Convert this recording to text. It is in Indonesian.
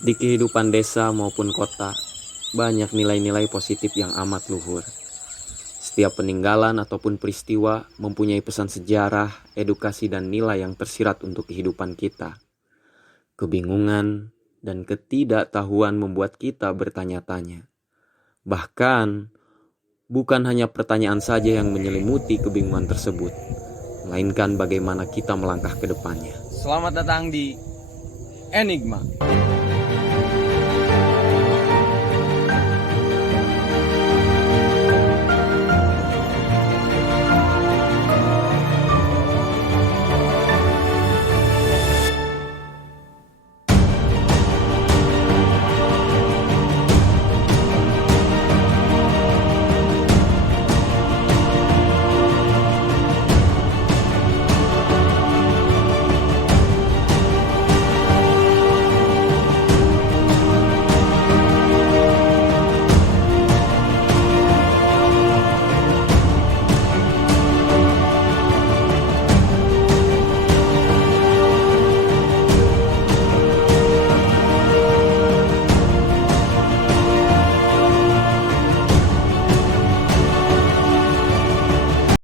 Di kehidupan desa maupun kota, banyak nilai-nilai positif yang amat luhur. Setiap peninggalan ataupun peristiwa mempunyai pesan sejarah, edukasi, dan nilai yang tersirat untuk kehidupan kita. Kebingungan dan ketidaktahuan membuat kita bertanya-tanya. Bahkan, bukan hanya pertanyaan saja yang menyelimuti kebingungan tersebut, melainkan bagaimana kita melangkah ke depannya. Selamat datang di Enigma.